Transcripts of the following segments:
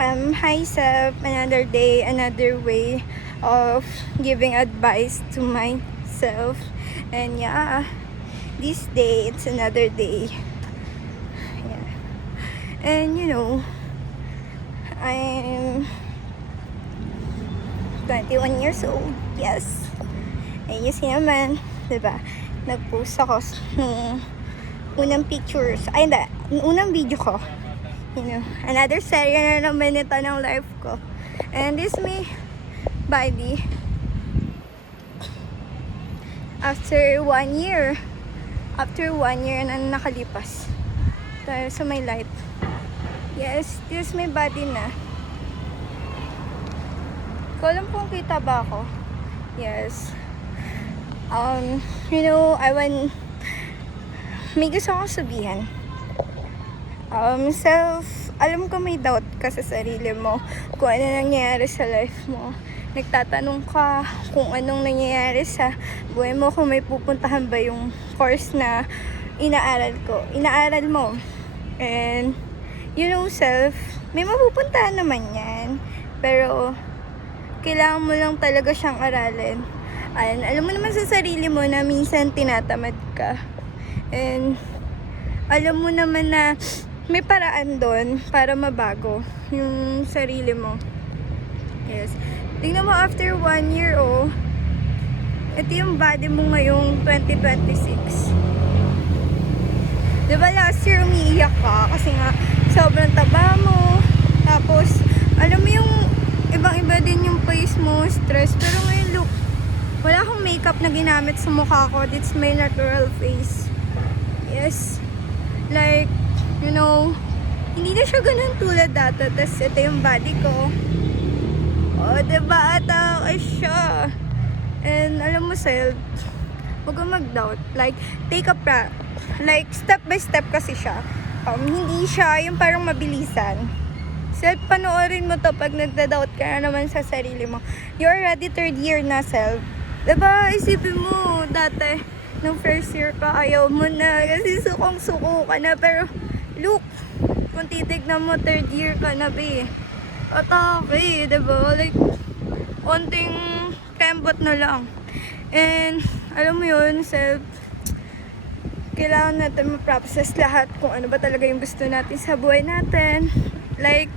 Hi Seb, another day, another way of giving advice to myself. And yeah, this day, it's another day. Yeah. And I'm 21 years old. Yes. Ayos naman, diba? Nag-post ako nung unang pictures. Ay, hindi. Nung unang video ko. Another serye na naman ito ng life ko. And this me body after 1 year na nakalipas tayo sa my life. Yes, this my body na. Ko alam kung kita ba ako. Yes. May gusto akong sabihin. Alam ko may doubt ka sa sarili mo kung ano nangyayari sa life mo. Nagtatanong ka kung anong nangyayari sa buhay mo, kung may pupuntahan ba yung course na inaaral mo. And may mapupuntahan naman yan. Pero kailangan mo lang talaga siyang aralin. And alam mo naman sa sarili mo na minsan tinatamad ka. And alam mo naman na may paraan doon para mabago yung sarili mo. Yes. Tingnan mo after 1 year, ito yung body mo ngayong 2026. Diba last year umiiyak ka kasi nga sobrang taba mo. Tapos, alam mo yung ibang-iba din yung face mo, stress. Pero ngayon, look, wala akong makeup na ginamit sa mukha ko. It's my natural face. Yes. Like, hindi na siya ganun tulad dati. Tapos ito yung body ko. Diba? Atake siya. And alam mo, self, huwag kang mag-doubt. Like, step by step kasi siya. Hindi siya yung parang mabilisan. Self, panoorin mo to pag nagda-doubt ka na naman sa sarili mo. You're already 3rd year na, self. Diba? Isipin mo, dati, nung first year ka, ayaw mo na. Kasi sukong-suko ka na. Pero, look, kung titignan mo, 3rd year ka na, be. Atake, diba? Like, konting kembot na lang. And, alam mo yun, self, kailangan natin ma-process lahat kung ano ba talaga yung gusto natin sa buhay natin. Like,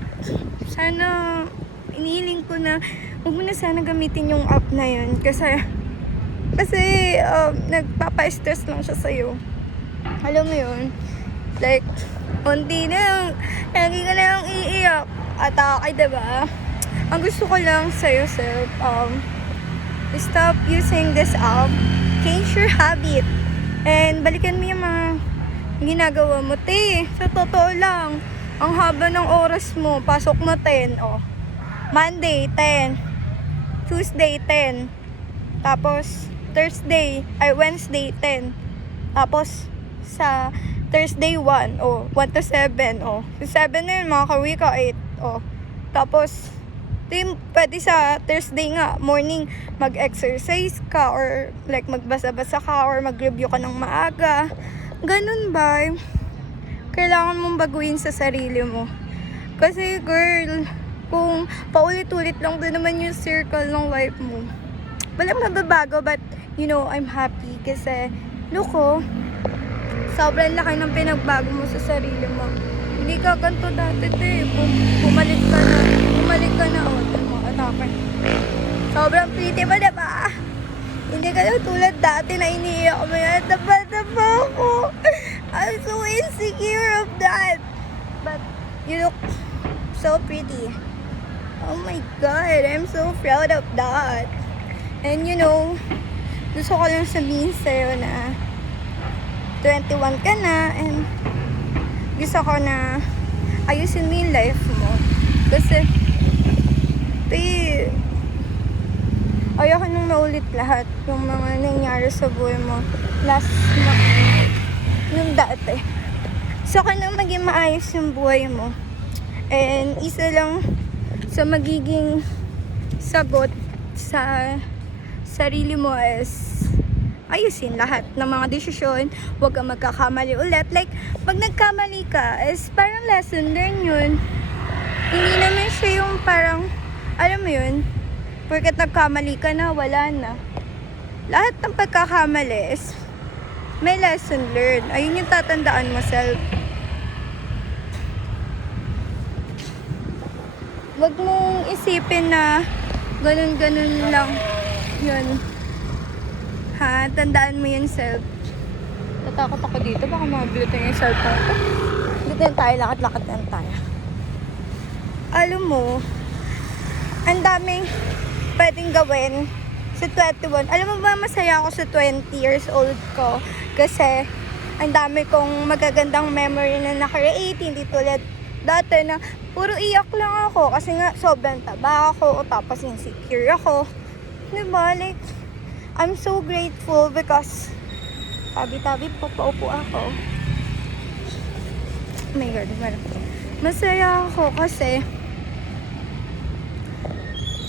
sana, inihiling ko na, huwag mo na sana gamitin yung app na yun. Kasi nagpapa-stress lang siya sa'yo. Alam mo yun? Like, unti na, lagi ka na lang iiyak. Atake, diba? Ang gusto ko lang sa'yo, self, stop using this app. Change your habit. And balikan mo yung mga ginagawa mo. Sa totoo lang, ang haba ng oras mo. Pasok mo 10, Monday, 10. Tuesday, 10. Tapos, Wednesday, 10. Tapos, sa Thursday, 1. 1 to 7. Sa 7 na yun, makakawi ka, 8. Tapos, pwede sa Thursday nga, morning, mag-exercise ka, or like magbasa-basa ka, or mag-review ka ng maaga. Ganun ba? Kailangan mong baguhin sa sarili mo. Kasi, girl, kung paulit-ulit lang din naman yung circle ng life mo, walang mababago, but I'm happy kasi look, sobrang laki ng pinagbago mo sa sarili mo. Hindi ka ganito dati, bumalik ka na, atake. Sobrang pretty mo, diba? Hindi ka na tulad dati na iniiyak mo yan, taba-taba ako. I'm so insecure of that. But you look so pretty. Oh my God, I'm so proud of that. And gusto ko lang sabihin sa'yo na 21 ka na, and gusto ko na ayusin mo yung life mo. Kasi, ayoko nang maulit lahat yung mga nangyari sa buhay mo nung dati. Gusto ko nang maging maayos yung buhay mo. And isa lang sa magiging sagot sa sarili mo is ayusin lahat ng mga desisyon. Huwag kang magkakamali ulit. Like, pag nagkamali ka, is parang lesson learned yun. Hindi naman siya alam mo yun, porket nagkamali ka na, wala na. Lahat ng pagkakamali is may lesson learned. Ayun yung tatandaan mo, self. Wag mong isipin na ganun-ganun lang yun. Ha? Tandaan mo yun, self. Natakot ako dito. Baka mabilutin yung cellphone ko. Dito yan tayo. Lakad-lakad yan tayo. Alam mo, ang daming pwedeng gawin sa 21. Alam mo ba, masaya ako sa 20 years old ko. Kasi, ang dami kong magagandang memory na na-create. Hindi tulad dati na puro iyak lang ako. Kasi nga, sobrang taba ako. Tapos insecure ako. Diba? Like, I'm so grateful because tabi-tabi po, paupo ako. Oh my God, masaya ako kasi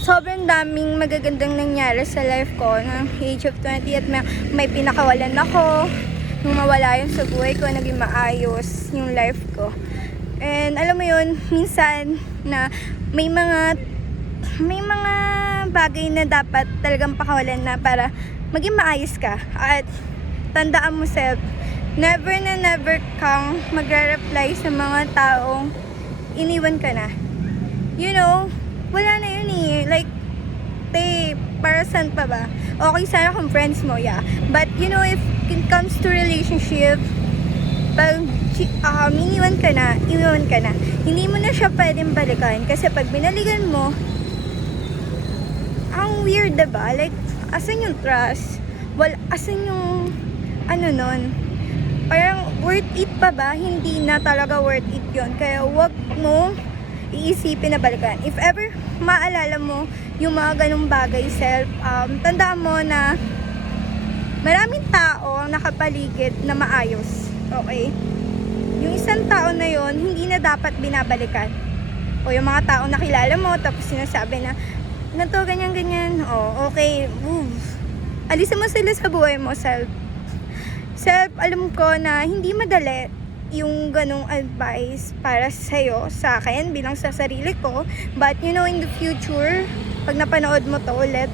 sobrang daming magagandang nangyari sa life ko ng age of 20 at may pinakawalan ako. Nung mawala yun sa buhay ko, naging maayos yung life ko. And alam mo yun, minsan na may mga bagay na dapat talagang pakawalan na para maging maayos ka. At tandaan mo, self, never na never kang magre-reply sa mga taong iniwan ka na. You know, wala na yun eh. Like, para saan pa ba? Okay sana kung friends mo, yeah. But, you know, if it comes to relationship, pag iniwan ka na. Hindi mo na siya pwedeng balikan. Kasi pag binalikan mo, ang weird, diba? Like, asan yung trust? Well, asan yung, nun? Parang, worth it pa ba? Hindi na talaga worth it yun. Kaya, wag mo iisipin na balikan. If ever, maalala mo yung mga ganung bagay, self, tandaan mo na maraming tao ang nakapaligid na maayos. Okay? Yung isang tao na yon hindi na dapat binabalikan. O yung mga tao nakilala mo, tapos sinasabi na, ganito, ganyan. O, okay, move. Alisin mo sila sa buhay mo, self. Self, alam ko na hindi madali yung ganong advice para sa'yo, sa akin, bilang sa sarili ko. But, you know, in the future, pag napanood mo to ulit,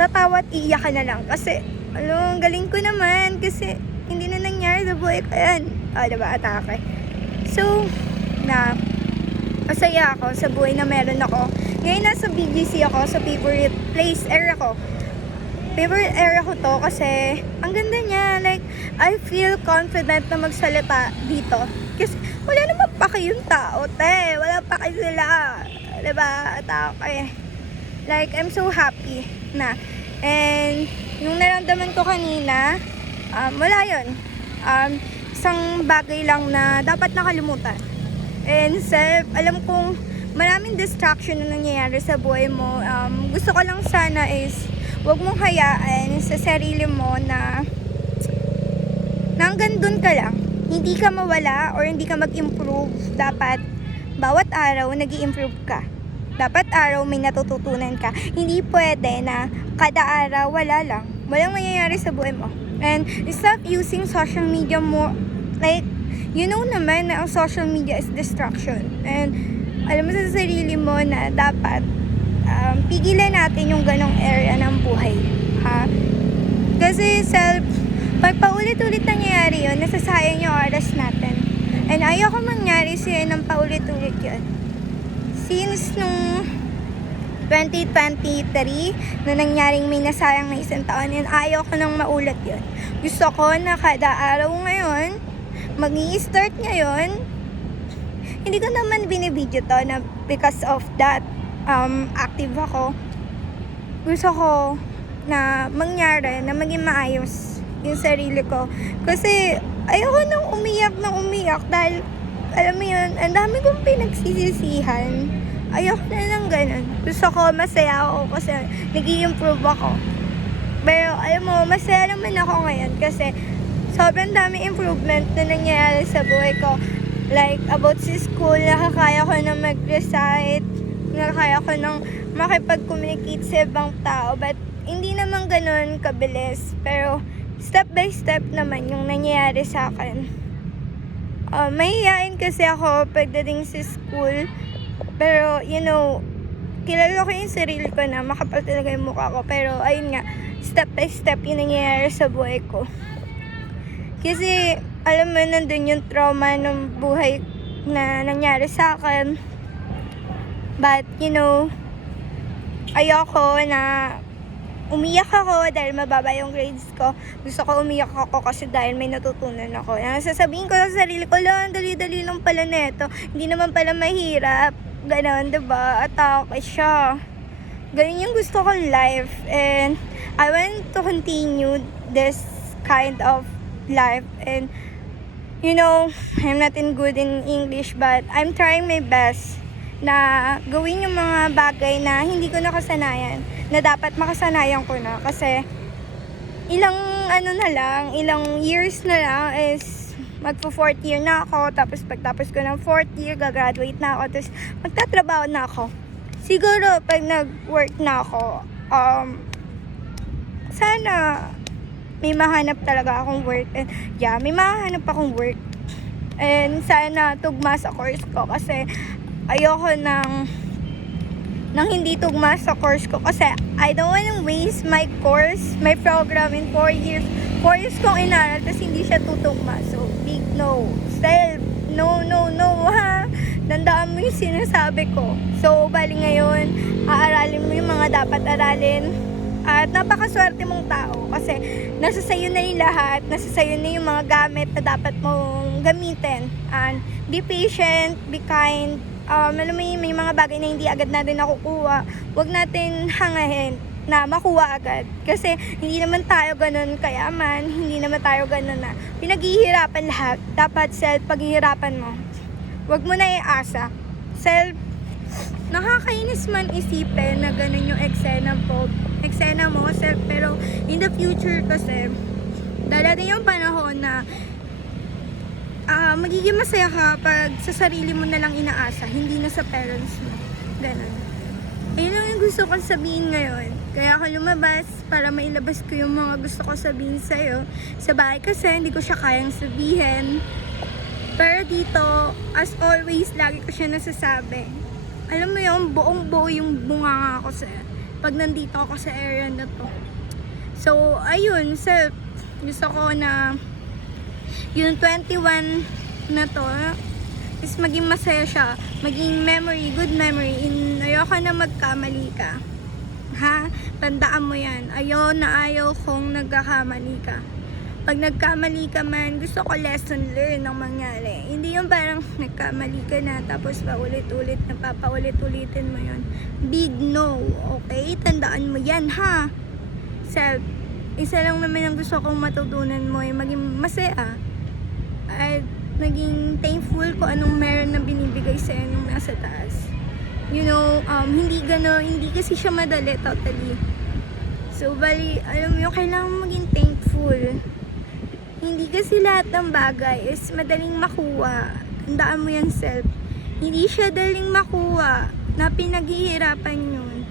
tatawa at iiyak ka na lang. Kasi, ang galing ko naman. Kasi, hindi na nangyari sa buhay ko yan. Diba, atake. So, masaya ako sa buhay na meron ako. Ngayon nasa BGC ako, sa favorite place area ko. Favorite area ko to kasi ang ganda niya. Like, I feel confident na magsalita dito. Kasi wala naman paki yung tao, te. Wala paki sila. Diba? Atake. Like, I'm so happy na. And, yung naramdaman ko kanina, wala yun. Isang bagay lang na dapat nakalimutan. And self, alam kong maraming distraction na nangyayari sa buhay mo. Gusto ko lang sana is huwag mong hayaan sa sarili mo na hanggang dun ka lang. Hindi ka mawala or hindi ka mag-improve. Dapat bawat araw nag-i-improve ka. Dapat araw may natututunan ka. Hindi pwede na kada araw wala lang. Walang nangyayari sa buhay mo. And stop using social media more. Like, you know naman na ang social media is distraction. And alam mo sa sarili mo na dapat pigilan natin yung ganong area ng buhay. Ha? Kasi self, pag paulit-ulit nangyayari yun, nasasayang yung oras natin. And ayoko mangyari siya ng paulit-ulit yun. Since nung 2023 na nangyaring may nasayang na isang taon, and ayaw ko nang maulit yun. Gusto ko na kada araw ngayon, mag-i-start ngayon, hindi ko naman binibidyo to na because of that, active ako. Gusto ko na mangyari, na maging maayos yung sarili ko. Kasi ayoko nang umiyak dahil, alam mo yun, ang dami kong pinagsisisihan. Ayoko na lang ganun. Gusto ko, masaya ako kasi nag-i-improve ako. Pero, alam mo, masaya naman ako ngayon kasi sobrang dami improvement na nangyayari sa buhay ko. Like, about sa school, nakakaya ko na mag-recite, nakakaya ko nang makipag-communicate sa ibang tao. But, hindi naman ganun kabilis. Pero, step by step naman yung nangyayari sa akin. Mahihain kasi ako pagdating sa school. Pero, you know, kilala ko yung sarili ko na makapal talaga yung mukha ko. Pero ayun nga, step by step yung nangyayari sa buhay ko. Kasi, alam mo, nandun yung trauma ng buhay na nangyari sa akin. But, you know, ayoko na umiyak ako dahil mababa yung grades ko. Gusto ko umiyak ako kasi dahil may natutunan ako. Sasabihin ko sa sarili ko, lang, dali-dali lang pala neto. Hindi naman pala mahirap. Ganon, diba? Atake siya. Ganun yung gusto kong life. And I want to continue this kind of life. And, you know, I'm not in good in English, but I'm trying my best na gawin yung mga bagay na hindi ko nakasanayan, na dapat makasanayan ko na. Kasi, ilang years na lang is magpo-4th year na ako. Tapos pagtapos ko ng 4th year, gagraduate na ako. Tapos magtatrabaho na ako. Siguro, pag nag-work na ako, sana may mahanap talaga akong work. And yeah, may mahanap akong work. And sana tugma sa course ko kasi ayoko nang hindi tugma sa course ko kasi I don't wanna waste my course, my program in 4 years. 4 years kong inaral tapos hindi siya tutugma. So, big no. Self, no, ha? Tandaan mo yung sinasabi ko. So, bali ngayon, aaralin mo yung mga dapat aralin. At napakaswerte mong tao kasi nasa sayo na yung lahat, nasa sayo na yung mga gamit na dapat mong gamitin. And be patient, be kind. Alam mo yung may mga bagay na hindi agad natin nakukuha. Huwag natin hangahin na makuha agad. Kasi hindi naman tayo ganun kayaman, hindi naman tayo ganun na pinaghihirapan lahat. Dapat paghihirapan mo. Huwag mo na iasa. Nakakainis man isipin na ganun yung eksena mo, pero in the future kasi, darating yung panahon na magiging masaya ka pag sa sarili mo na lang inaasa, hindi na sa parents mo. Ganun. Ayun lang yung gusto kong sabihin ngayon. Kaya ako lumabas para mailabas ko yung mga gusto ko sabihin sa'yo. Sa bahay kasi hindi ko siya kayang sabihin. Pero dito, as always, lagi ko siya nasasabi. Alam mo yung buong-buo yung bunganga ko pag nandito ako sa area na to. So, ayun, gusto ko na yung 21 na to is maging masaya siya, maging memory, good memory. Ayoko na magkamali ka. Ha? Tandaan mo yan. Ayaw kong nagkakamali ka. Pag nagkamali ka man, gusto ko lesson learn ang mangyari. Hindi yung parang nagkamali ka na tapos paulit-ulit na papaulit-ulitin mo yun. Big no, okay? Tandaan mo yan, ha? Isa lang naman ang gusto kong matutunan mo ay maging masaya. At naging thankful ko anong meron na binibigay sa'yo nung nasa taas. You know, hindi kasi siya madali totally. So, bali, alam mo yung kailangan maging thankful. Hindi kasi lahat ng bagay is madaling makuha. Tandaan mo yan, Hindi siya daling makuha na pinaghihirapan yun.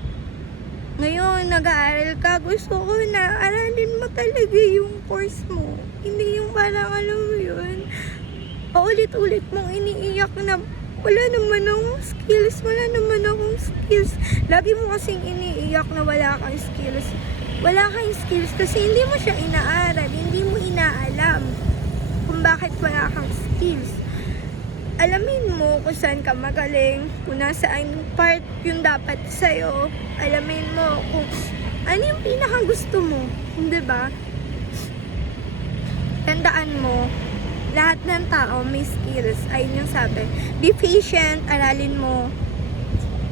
Ngayon, nag-aaral ka, gusto ko na aralin mo talaga yung course mo. Hindi yung parang, alam mo yun, paulit-ulit mong iniiyak na wala naman akong skills. Lagi mo kasing iniiyak na wala kang skills. Wala kang skills kasi hindi mo siya inaaral, hindi mo inaalam kung bakit wala kang skills. Alamin mo kung saan ka magaling, kung nasaan part yung dapat sa'yo. Alamin mo kung ano yung pinakagusto mo, di ba? Tandaan mo, lahat ng tao may skills. Ayun yung sabi. Be patient, aralin mo.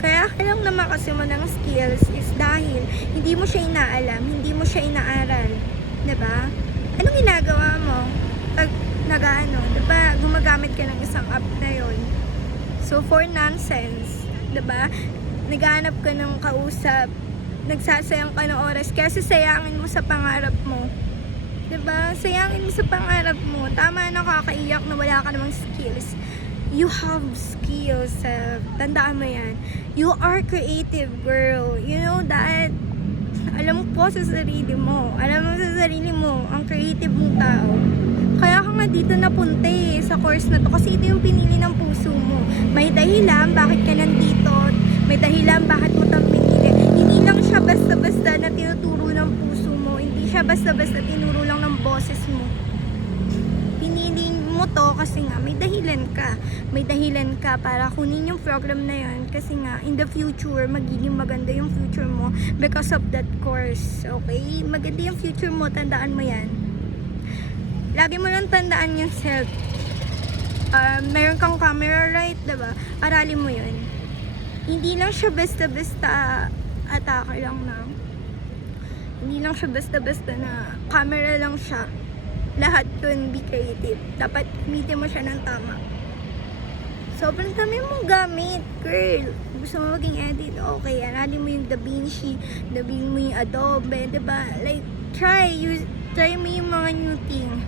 Kaya lang naman kasi mo ng skills is dahil hindi mo siya inaalam, hindi mo siya inaaral. Diba? Anong ginagawa mo? Pag diba? Gumagamit ka ng isang app na yon. So, for nonsense. Diba? Naghanap ka ng kausap, nagsasayang ka ng oras, kasi sayangin mo sa pangarap mo. Diba? Sayangin mo sa pangarap mo. Tama, nakakaiyak na wala ka namang skills. You have skills. Tandaan mo yan. You are creative, girl. You know that. Alam mo po sa sarili mo. Ang creative mong tao. Kaya ka nga dito napunta sa course na to. Kasi ito yung pinili ng puso mo. May dahilan bakit ka nandito. May dahilan bakit mo kasi nga may dahilan ka. May dahilan ka para kunin yung program na yun kasi nga in the future, magiging maganda yung future mo because of that course. Okay? Maganda yung future mo, tandaan mo yan. Lagi mo lang tandaan yung self. Meron kang camera, right? Diba? Aralin mo yun. Hindi lang siya basta-basta atake lang na. Hindi lang siya basta-basta na camera lang siya. Lahat dun be creative. Dapat gamitin mo siya ng tama. Sobrang dami mong gamit, girl. Gusto mo maging edit? Okay, aralin mo yung DaVinci, DaVinci mo yung Adobe, diba? Like, try mo yung mga new thing.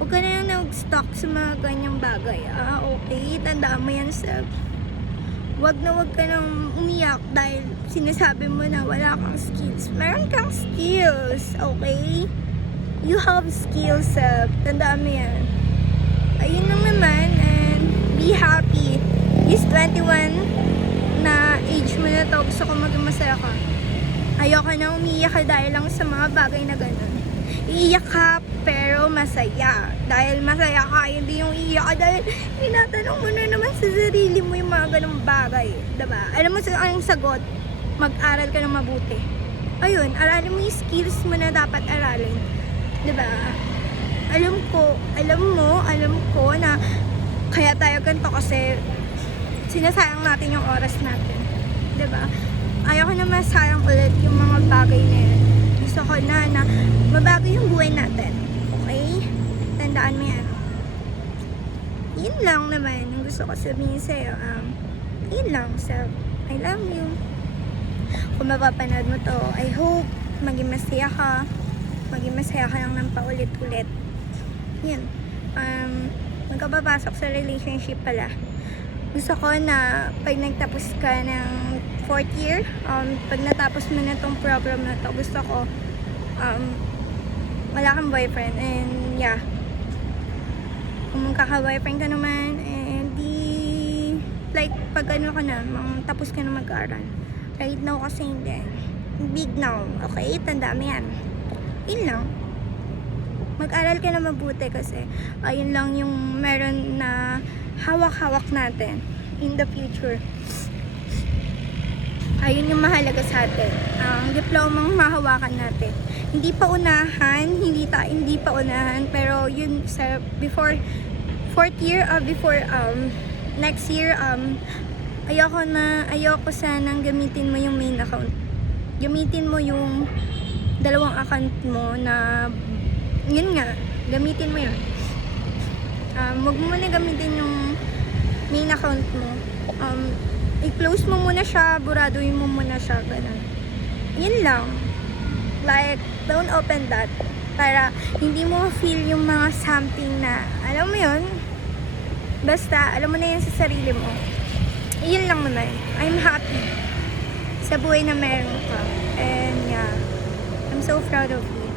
Huwag ka na lang nag-stock sa mga ganyang bagay. Okay, tandaan mo yan, self. Huwag ka nang umiyak dahil sinasabi mo na wala kang skills. Meron kang skills, okay? You have skills, self. Tandaan mo yan. Ayun lang naman, and be happy. This 21 na age mo na to, gusto ko maging masaya ka. Ayoko na umiyak ka dahil lang sa mga bagay na ganun. Iiyak ka, pero masaya. Dahil masaya ka, hindi yung iiyak ka dahil tinatanong mo na naman sa sarili mo yung mga ganung bagay. Diba? Alam mo sa anong sagot? Mag-aral ka ng mabuti. Ayun, aralin mo yung skills mo na dapat aralin. Diba? Alam ko na kaya tayo ganito kasi sinasayang natin yung oras natin. Diba? Ayaw ko na masayang ulit yung mga bagay na yun. Gusto ko na mabago yung buhay natin. Okay? Tandaan mo yan. Yun lang naman yung gusto ko sabihin sa'yo. Yun lang. So, I love you. Kung mapapanood mo to, I hope maging masaya ka. Maging masaya ka lang ng paulit-ulit. Yun. Magkapapasok sa relationship pala. Gusto ko na pag nagtapos ka ng 4th year, pag natapos mo na tong program na to, gusto ko wala kang boyfriend, and yeah, kung magkaka-boyfriend ka naman, and like pag ano ka na, tapos ka na mag-aaral. Right now kasi hindi, big now, okay? Tanda mo yan. Yun lang. Mag-aral ka na mabuti kasi ayun lang yung meron na hawak-hawak natin in the future. Ayun yung mahalaga sa atin. Ang diplomang mahawakan natin. Hindi pa unahan, pero yun sa before 4th year, before next year, ayoko sanang gamitin mo yung main account. Gamitin mo yung dalawang account mo na yun nga, gamitin mo yun. Huwag mo na gamitin yung main account mo. I-close mo muna siya, buraduhin mo muna siya, ganun. Yun lang. Like, don't open that. Para hindi mo feel yung mga something na, alam mo yun, basta, alam mo na yan sa sarili mo. Yun lang naman. I'm happy sa buhay na meron ka. And yeah, I'm so proud of you.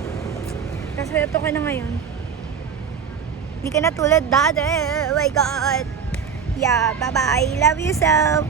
Kasi ito ka na ngayon. Hindi ka na tulad dati. Oh my God. Yeah, bye-bye. Love yourself.